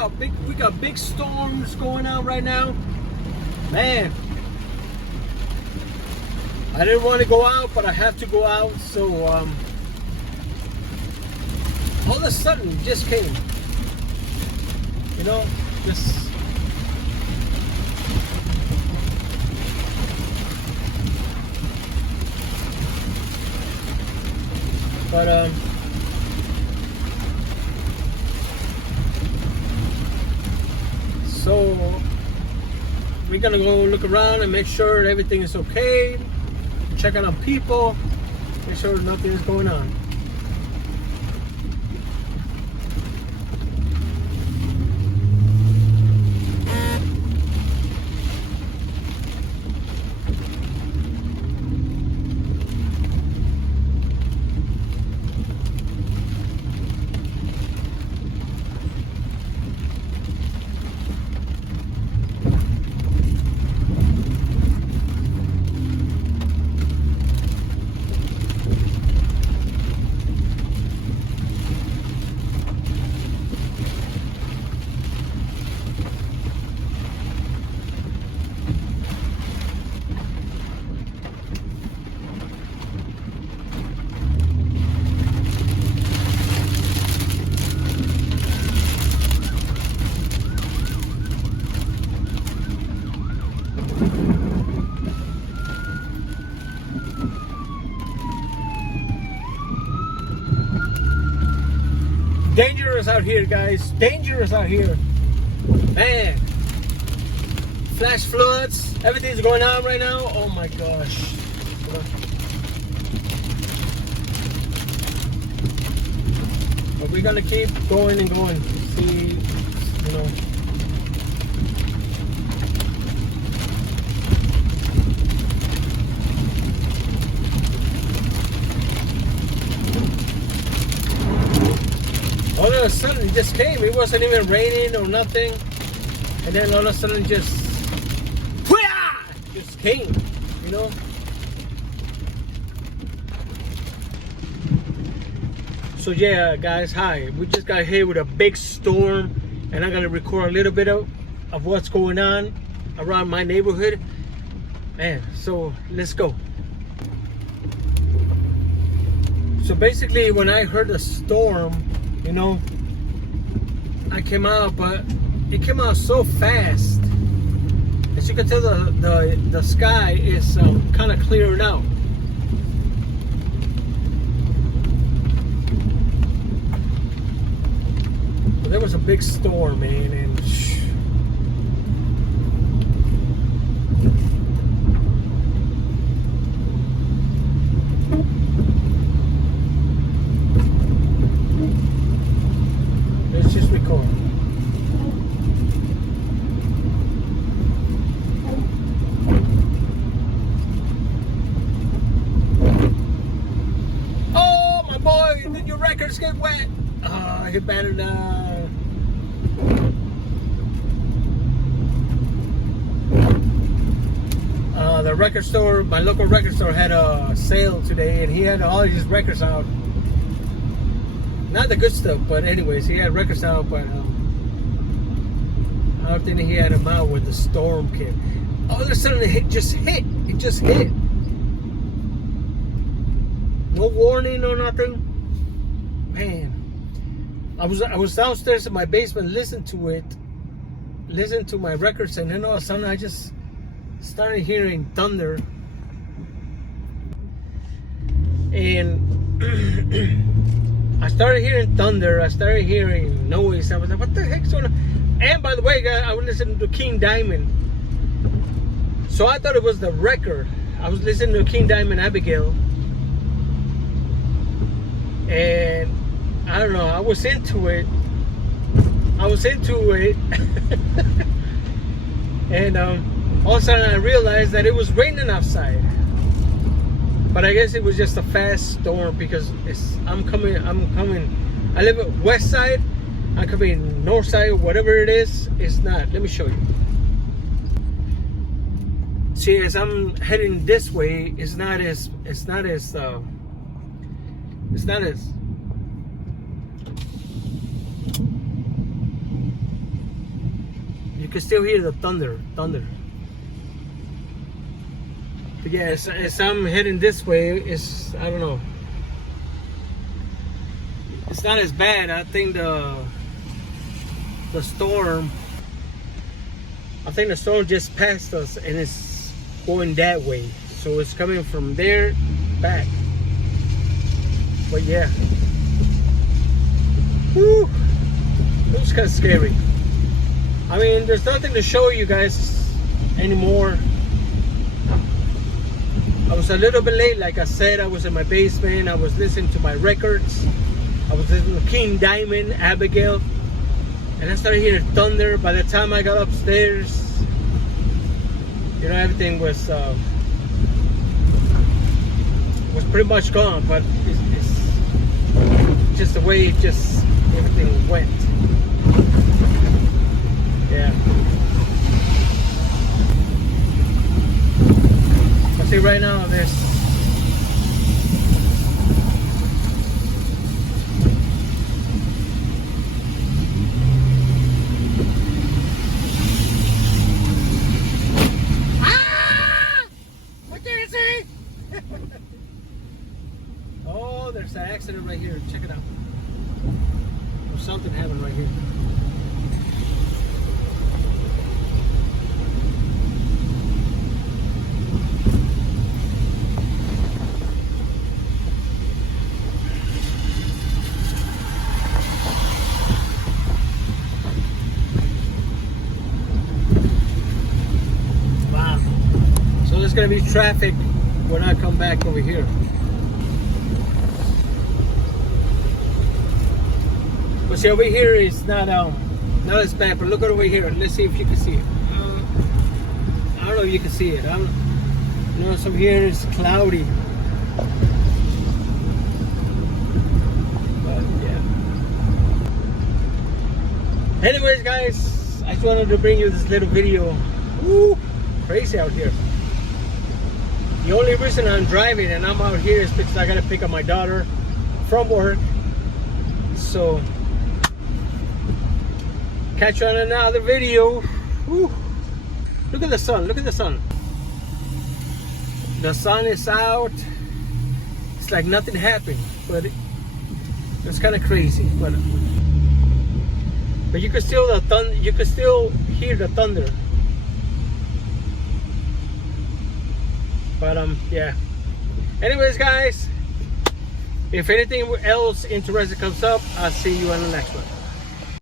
out. We got big storms going on right now. Man, I didn't want to go out, but I have to go out. So all of a sudden, it just came. You know, just. But so we're gonna go look around and make sure everything is okay. Check on people, make sure nothing is going on. Dangerous out here, guys. Dangerous out here. Man. Flash floods. Everything's going on right now. Oh my gosh. But we're gonna keep going and going. See, you know. All of a sudden it just came. It wasn't even raining or nothing. And then all of a sudden just came, you know. So yeah, guys, hi. We just got hit with a big storm, and I'm gonna record a little bit of what's going on around my neighborhood. Man, so let's go. So basically, when I heard the storm, you know, I came out, but it came out so fast. As you can tell, the sky is kind of clearing out. But there was a big storm, man, and let's just record. Oh, my boy, did your records get wet? You better not. The record store, my local record store, had a sale today, and he had all his records out. Not the good stuff, but anyways, he had records out, but I don't think he had them out when the storm came. All of a sudden, it just hit. It just hit. No warning or nothing. Man, I was downstairs in my basement, listening to my records, and then all of a sudden, I just started hearing thunder, and I started hearing thunder. I started hearing noise. I was like, "What the heck's going on?" And by the way, guys, I was listening to King Diamond, so I thought it was the record. I was listening to King Diamond, Abigail, and I don't know. I was into it. And all of a sudden I realized that it was raining outside. But I guess it was just a fast storm because I'm coming. I live at west side. I'm coming north side, whatever it is. It's not. Let me show you. See, as I'm heading this way, it's not as can still hear the thunder. But yeah, as I'm heading this way, it's, I don't know. It's not as bad. I think the storm just passed us and it's going that way. So it's coming from there back. But yeah. Whew. It was kind of scary. I mean, there's nothing to show you guys anymore. I was a little bit late, like I said. I was in my basement. I was listening to my records. I was listening to King Diamond, Abigail, and I started hearing thunder. By the time I got upstairs, you know, everything was pretty much gone. But it's just the way everything went. Yeah. I see right now there's what did I say? Oh, there's an accident right here. Check it out. There's something happened right here. There's gonna be traffic when I come back over here. But see, over here is not as bad. But look at over here. Let's see if you can see it. I don't know if you can see it. Notice over here is cloudy. But yeah. Anyways, guys, I just wanted to bring you this little video. Woo, crazy out here. The only reason I'm driving and I'm out here is because I gotta pick up my daughter from work. So, catch you on another video. Whew. Look at the sun, look at the sun. The sun is out. It's like nothing happened, but it's kind of crazy. But you can still hear the thunder. But yeah. Anyways, guys, if anything else interesting comes up, I'll see you on the next one.